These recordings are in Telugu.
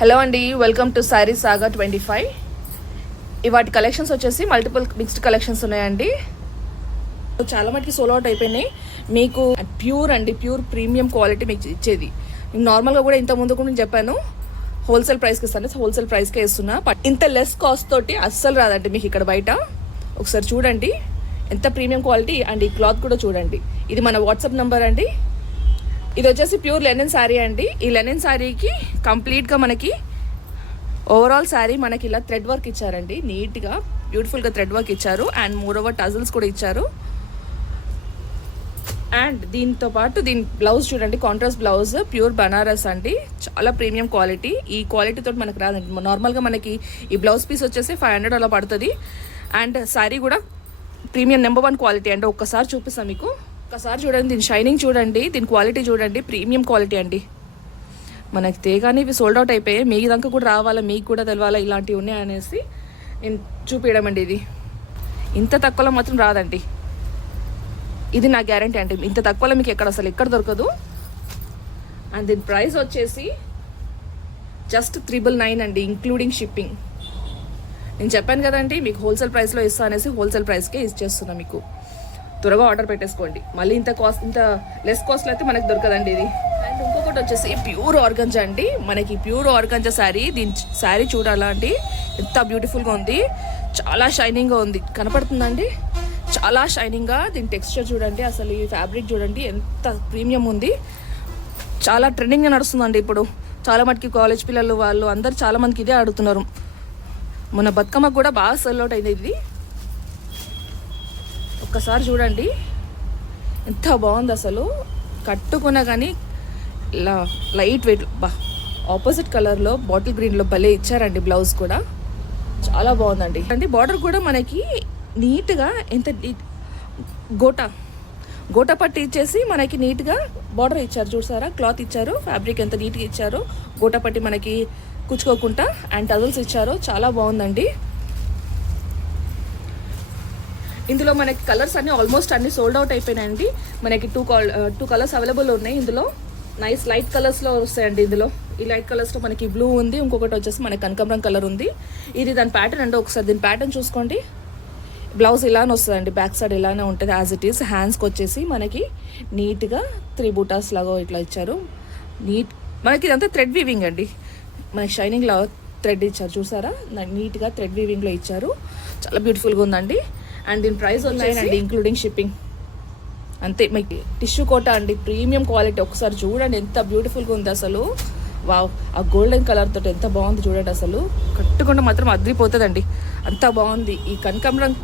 హలో అండి, వెల్కమ్ టు సారీ సాగా 25. ఇవాటి కలెక్షన్స్ వచ్చేసి మల్టిపుల్ మిక్స్డ్ కలెక్షన్స్ ఉన్నాయండి. చాలా మటుకి సోల్ అవుట్ అయిపోయినాయి. మీకు ప్యూర్ అండి, ప్యూర్ ప్రీమియం క్వాలిటీ మీకు ఇచ్చేది. నార్మల్గా కూడా ఇంత ముందు కూడా నేను చెప్పాను, హోల్సేల్ ప్రైస్కి ఇస్తాను, హోల్సేల్ ప్రైస్కే ఇస్తున్నా. ఇంత లెస్ కాస్ట్ తోటి అస్సలు రాదండి మీకు ఇక్కడ బయట. ఒకసారి చూడండి ఎంత ప్రీమియం క్వాలిటీ. అండ్ ఈ క్లాత్ కూడా చూడండి. ఇది మన వాట్సాప్ నెంబర్ అండి. ఇది వచ్చేసి ప్యూర్ లెనిన్ శారీ అండి. ఈ లెనిన్ శారీకి కంప్లీట్గా మనకి ఓవరాల్ శారీ మనకి ఇలా థ్రెడ్ వర్క్ ఇచ్చారండి. నీట్గా బ్యూటిఫుల్గా థ్రెడ్ వర్క్ ఇచ్చారు. అండ్ మోరోవర్ టజల్స్ కూడా ఇచ్చారు. అండ్ దీంతో పాటు దీని బ్లౌజ్ చూడండి, కాంట్రాస్ట్ బ్లౌజ్, ప్యూర్ బనారస్ అండి. చాలా ప్రీమియం క్వాలిటీ. ఈ క్వాలిటీ తోటి మనకు రాదండి. నార్మల్గా మనకి ఈ బ్లౌజ్ పీస్ వచ్చేసి 500 అలా పడుతుంది. అండ్ శారీ కూడా ప్రీమియం నెంబర్ 1 క్వాలిటీ అండి. ఒక్కసారి చూపిస్తాను మీకు. ఒకసారి చూడండి, దీని షైనింగ్ చూడండి, దీని క్వాలిటీ చూడండి, ప్రీమియం క్వాలిటీ అండి. మనకి తేగానే ఇవి సోల్డ్ అవుట్ అయిపోయాయి. మీ దాకా కూడా రావాలా, మీకు కూడా తెలవాలా ఇలాంటివి ఉన్నాయి అనేసి నేను చూపించడం అండి. ఇది ఇంత తక్కువలో మాత్రం రాదండి. ఇది నా గ్యారంటీ అండి. ఇంత తక్కువలో మీకు అసలు ఎక్కడ దొరకదు. అండ్ దీని ప్రైస్ వచ్చేసి జస్ట్ 999 అండి, ఇంక్లూడింగ్ షిప్పింగ్. నేను చెప్పాను కదండి మీకు హోల్సేల్ ప్రైస్లో ఇస్తా అనేసి, హోల్సేల్ ప్రైస్కే ఇచ్చేస్తున్నా. మీకు త్వరగా ఆర్డర్ పెట్టేసుకోండి. మళ్ళీ ఇంత లెస్ కాస్ట్లో అయితే మనకు దొరకదండి ఇది. అండ్ ఇంకొకటి వచ్చేసి ప్యూర్ ఆర్గంజా అండి. మనకి ప్యూర్ ఆర్గంజా శారీ. దీని శారీ చూడాలా అండి, ఎంత బ్యూటిఫుల్గా ఉంది. చాలా షైనింగ్గా ఉంది, కనపడుతుందండి. చాలా షైనింగ్గా. దీని టెక్స్చర్ చూడండి, అసలు ఈ ఫ్యాబ్రిక్ చూడండి ఎంత ప్రీమియం ఉంది. చాలా ట్రెండింగ్గా నడుస్తుందండి ఇప్పుడు. చాలా మటుకి కాలేజ్ పిల్లలు వాళ్ళు అందరు చాలా మందికి ఇదే అడుగుతున్నారు. మొన్న బతుకమ్మకు కూడా బాగా సెల్ అవుట్ అయింది ఇది. ఒక్కసారి చూడండి ఎంత బాగుంది అసలు. కట్టుకున్నా కానీ ఇలా లైట్ వెయిట్, ఆపోజిట్ కలర్లో బాటిల్ గ్రీన్లో భలే ఇచ్చారండి. బ్లౌజ్ కూడా చాలా బాగుందండి. అంటే బార్డర్ కూడా మనకి నీట్గా ఎంత గోటా పట్టి ఇచ్చేసి మనకి నీట్గా బార్డర్ ఇచ్చారు. చూసారా, క్లాత్ ఇచ్చారు, ఫ్యాబ్రిక్ ఎంత నీట్గా ఇచ్చారు. గోటా పట్టి మనకి కుచ్చుకోకుండా. అండ్ టజల్స్ ఇచ్చారు. చాలా బాగుందండి. ఇందులో మనకి కలర్స్ అన్ని ఆల్మోస్ట్ అన్ని సోల్డ్ అవుట్ అయిపోయినాయండి. మనకి టూ కలర్స్ అవైలబుల్ ఉన్నాయి ఇందులో. నైస్ లైట్ కలర్స్లో వస్తాయండి ఇందులో. ఈ లైట్ కలర్స్లో మనకి బ్లూ ఉంది, ఇంకొకటి వచ్చేసి మనకి కనకాంబరం కలర్ ఉంది. ఇది దాని ప్యాటర్న్ అండి. ఒకసారి దీని ప్యాటర్న్ చూసుకోండి. బ్లౌజ్ ఇలానే వస్తుందండి, బ్యాక్ సైడ్ ఇలానే ఉంటుంది యాజ్ ఇట్ ఈస్. హ్యాండ్స్కి వచ్చేసి మనకి నీట్గా 3 బూటాస్ లాగా ఇట్లా ఇచ్చారు. మనకి ఇదంతా థ్రెడ్ వీవింగ్ అండి. మనకి షైనింగ్ లాగా థ్రెడ్ ఇచ్చారు. చూసారా, నీట్గా థ్రెడ్ వీవింగ్లో ఇచ్చారు. చాలా బ్యూటిఫుల్గా ఉందండి. అండ్ దీని ప్రైస్ ఉన్నాయండి ఇంక్లూడింగ్ షిప్పింగ్. అంతే. మీకు టిష్యూ కోట అండి, ప్రీమియం క్వాలిటీ. ఒకసారి చూడండి ఎంత బ్యూటిఫుల్గా ఉంది అసలు. వావ్, ఆ గోల్డెన్ కలర్ తోటి ఎంత బాగుంది చూడండి. అసలు కట్టుకుంటే మాత్రం అదిరిపోతుందండి, అంత బాగుంది. ఈ కనకాంబరం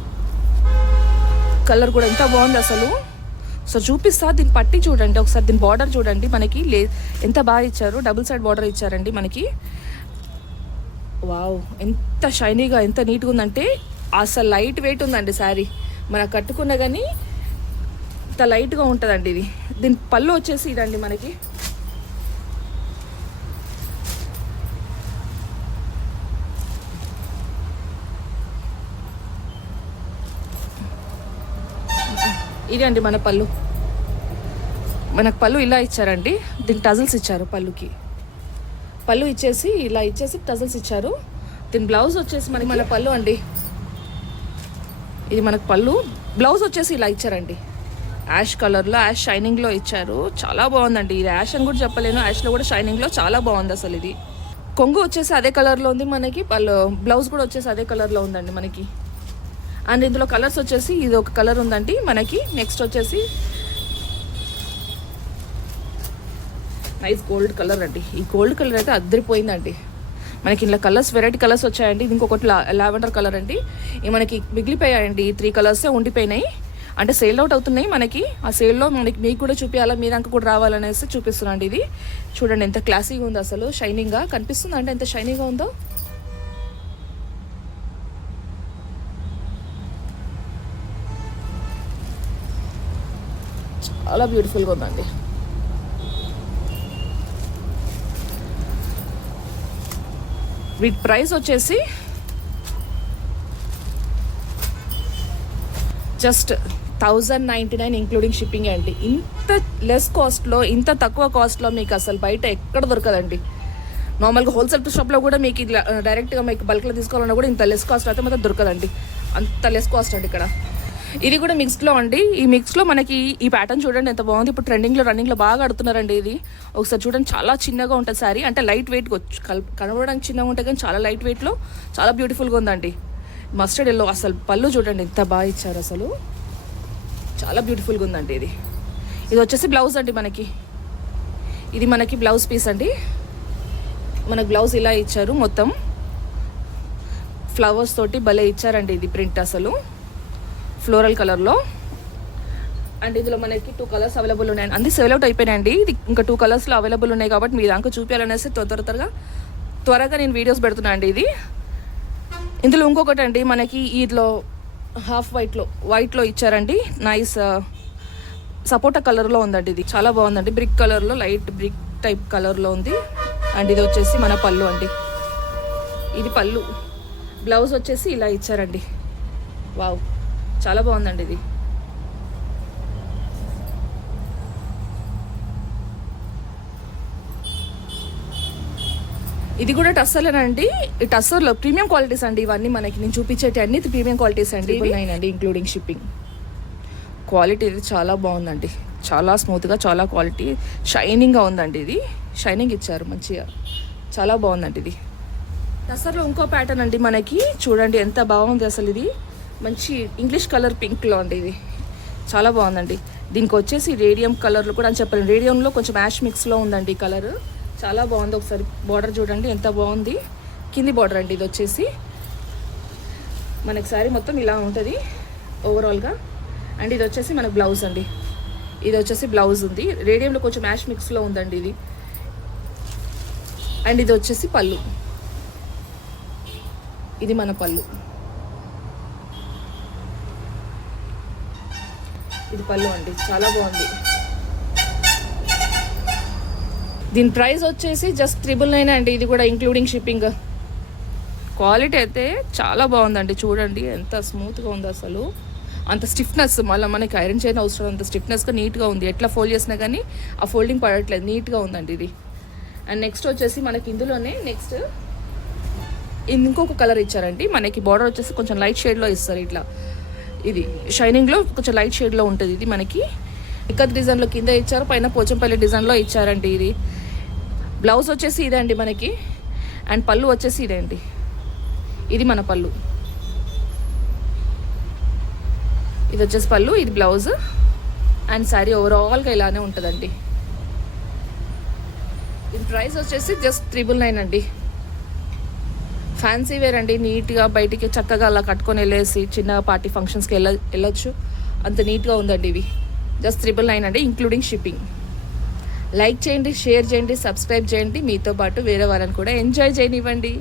కలర్ కూడా ఎంత బాగుంది అసలు. సో చూపిస్తా, దీన్ని పట్టి చూడండి ఒకసారి. దీని బార్డర్ చూడండి, మనకి ఎంత బాగా ఇచ్చారు. డబుల్ సైడ్ బార్డర్ ఇచ్చారండి మనకి. వావ్, ఎంత షైనీగా ఎంత నీట్గా ఉందంటే అసలు లైట్ వెయిట్ ఉందండి శారీ. మనకు కట్టుకున్నా కానీ ఇంత లైట్గా ఉంటుందండి ఇది. దీని పళ్ళు వచ్చేసి ఇదండి మనకి. ఇది అండి మన పళ్ళు. మనకు పళ్ళు ఇలా ఇచ్చారండి. దీనికి టజల్స్ ఇచ్చారు. పళ్ళు ఇచ్చేసి ఇలా ఇచ్చేసి టజల్స్ ఇచ్చారు. దీని బ్లౌజ్ వచ్చేసి మన పళ్ళు అండి. ఇది మనకు పళ్ళు. బ్లౌజ్ వచ్చేసి ఇలా ఇచ్చారండి, యాష్ కలర్లో, యాష్ షైనింగ్లో ఇచ్చారు. చాలా బాగుందండి. ఇది యాష్ అని కూడా చెప్పలేను, యాష్లో కూడా షైనింగ్లో చాలా బాగుంది అసలు. ఇది కొంగు వచ్చేసి అదే కలర్లో ఉంది మనకి. బ్లౌజ్ కూడా వచ్చేసి అదే కలర్లో ఉందండి మనకి. అండ్ ఇందులో కలర్స్ వచ్చేసి ఇది ఒక కలర్ ఉందండి మనకి. నెక్స్ట్ వచ్చేసి నైస్ గోల్డ్ కలర్ అండి. ఈ గోల్డ్ కలర్ అయితే అద్దరిపోయిందండి. మనకి ఇలా కలర్స్ వెరైటీ కలర్స్ వచ్చాయండి. ఇంకొకటి లావెండర్ కలర్ అండి. మనకి మిగిలిపోయాయండి. 3 కలర్సే ఉండిపోయినాయి. అంటే సేల్ అవుట్ అవుతున్నాయి మనకి. ఆ సేల్లో మీకు కూడా చూపించాలా, మీ దాకా కూడా రావాలనేసి చూపిస్తున్నాను. ఇది చూడండి ఎంత క్లాసీగా ఉందో అసలు. షైనింగ్గా కనిపిస్తుంది అంటే ఎంత షైనింగ్గా ఉందో. చాలా బ్యూటిఫుల్గా ఉందండి. వీటి ప్రైస్ వచ్చేసి జస్ట్ 1099 ఇంక్లూడింగ్ షిప్పింగ్ అండి. ఇంత లెస్ కాస్ట్లో, ఇంత తక్కువ కాస్ట్లో మీకు అసలు బయట ఎక్కడ దొరకదండి. నార్మల్గా హోల్సేల్ షాప్లో కూడా మీకు ఇట్లా డైరెక్ట్గా మీకు బల్క్లో తీసుకోవాలన్నా కూడా ఇంత లెస్ కాస్ట్ అయితే మాత్రం దొరకదండి, అంత లెస్ కాస్ట్ అండి ఇక్కడ. ఇది కూడా మిక్స్లో అండి. ఈ మిక్స్లో మనకి ఈ ప్యాటర్న్ చూడండి ఎంత బాగుంది. ఇప్పుడు ట్రెండింగ్లో రన్నింగ్లో బాగా ఆడుతున్నారండి ఇది. ఒకసారి చూడండి, చాలా చిన్నగా ఉంటుంది శారీ, అంటే లైట్ వెయిట్ కనబడడానికి చిన్నగా ఉంటుంది కానీ చాలా లైట్ వెయిట్లో చాలా బ్యూటిఫుల్గా ఉందండి. మస్టర్డ్ ఎల్లో, అసలు పళ్ళు చూడండి ఎంత బాగా ఇచ్చారు, అసలు చాలా బ్యూటిఫుల్గా ఉందండి ఇది. ఇది వచ్చేసి బ్లౌజ్ అండి మనకి. ఇది మనకి బ్లౌజ్ పీస్ అండి. మనకు బ్లౌజ్ ఇలా ఇచ్చారు, మొత్తం ఫ్లవర్స్ తోటి భలే ఇచ్చారండి. ఇది ప్రింట్ అసలు ఫ్లోరల్ కలర్లో. అండ్ ఇందులో మనకి 2 కలర్స్ అవైలబుల్ ఉన్నాయి. అన్ని సేల్ అవుట్ అయిపోయినాయండి. ఇది ఇంకా 2 కలర్స్లో అవైలబుల్ ఉన్నాయి కాబట్టి మీ దాకా చూపించాలనేసి త్వరగా నేను వీడియోస్ పెడుతున్నా అండి. ఇది ఇందులో ఇంకొకటి అండి మనకి ఇదిలో హాఫ్ వైట్లో ఇచ్చారండి. నైస్ సపోటా కలర్లో ఉందండి. ఇది చాలా బాగుందండి. బ్రిక్ కలర్లో, లైట్ బ్రిక్ టైప్ కలర్లో ఉంది. అండ్ ఇది వచ్చేసి మన పళ్ళు అండి. ఇది పళ్ళు. బ్లౌజ్ వచ్చేసి ఇలా ఇచ్చారండి. వావ్, చాలా బాగుందండి ఇది. ఇది కూడా టస్సర్లేనండి. ఈ టస్సర్లో ప్రీమియం క్వాలిటీస్ అండి ఇవన్నీ. మనకి నేను చూపించేటి అన్ని ప్రీమియం క్వాలిటీస్ అండి. 9 అండి ఇంక్లూడింగ్ షిప్పింగ్. క్వాలిటీ ఇది చాలా బాగుందండి, చాలా స్మూత్గా, చాలా క్వాలిటీ షైనింగ్గా ఉందండి. ఇది షైనింగ్ ఇచ్చారు మంచిగా, చాలా బాగుందండి ఇది. టస్సర్లో ఇంకో ప్యాటర్న్ అండి మనకి. చూడండి ఎంత బాగుంది అసలు. ఇది మంచి ఇంగ్లీష్ కలర్ పింక్లో అండి. ఇది చాలా బాగుందండి. దీనికి వచ్చేసి రేడియం కలర్లో కూడా అని చెప్పాను, రేడియంలో కొంచెం యాష్ మిక్స్లో ఉందండి ఈ కలర్. చాలా బాగుంది. ఒకసారి బార్డర్ చూడండి ఎంత బాగుంది. కింది బార్డర్ అండి ఇది వచ్చేసి. మనకి శారీ మొత్తం ఇలా ఉంటుంది ఓవరాల్గా. అండ్ ఇది వచ్చేసి మనకు బ్లౌజ్ అండి. ఇది వచ్చేసి బ్లౌజ్ ఉంది, రేడియంలో కొంచెం యాష్ మిక్స్లో ఉందండి ఇది. అండ్ ఇది వచ్చేసి పళ్ళు. ఇది మన పళ్ళు. ఇది పళ్ళు అండి, చాలా బాగుంది. దీని ప్రైస్ వచ్చేసి జస్ట్ 999 అండి. ఇది కూడా ఇంక్లూడింగ్ షిప్పింగ్. క్వాలిటీ అయితే చాలా బాగుందండి. చూడండి ఎంత స్మూత్గా ఉంది అసలు. అంత స్టిఫ్నెస్, మళ్ళీ మనకి ఐరన్ చేయని అవసరం, అంత స్టిఫ్నెస్గా నీట్గా ఉంది. ఎట్లా ఫోల్డ్ చేసినా కానీ ఆ ఫోల్డింగ్ పడట్లేదు, నీట్గా ఉందండి ఇది. అండ్ నెక్స్ట్ వచ్చేసి మనకి ఇందులోనే ఇంకొక కలర్ ఇచ్చారండి మనకి. బార్డర్ వచ్చేసి కొంచెం లైట్ షేడ్లో ఇస్తారు ఇట్లా. ఇది షైనింగ్లో కొంచెం లైట్ షేడ్లో ఉంటుంది. ఇది మనకి ఇక్కత్ డిజైన్లో కింద ఇచ్చారు, పైన పోచంపల్లి డిజైన్లో ఇచ్చారండి. ఇది బ్లౌజ్ వచ్చేసి ఇదే అండి మనకి. అండ్ పళ్ళు వచ్చేసి ఇదే అండి. ఇది మన పళ్ళు. ఇది వచ్చేసి పళ్ళు, ఇది బ్లౌజ్. అండ్ శారీ ఓవరాల్గా ఇలానే ఉంటుందండి. ఇది ప్రైస్ వచ్చేసి జస్ట్ 999 అండి. ఫ్యాన్సీ వేర్ అండి, నీట్గా బయటికి చక్కగా అలా కట్టుకొని వెళ్ళేసి చిన్న పార్టీ ఫంక్షన్స్కి వెళ్ళొచ్చు, అంత నీట్గా ఉందండి. ఇవి జస్ట్ 999 అండి ఇంక్లూడింగ్ షిప్పింగ్. లైక్ చేయండి, షేర్ చేయండి, సబ్స్క్రైబ్ చేయండి. మీతో పాటు వేరే వాళ్ళని కూడా ఎంజాయ్ చేయనివ్వండి.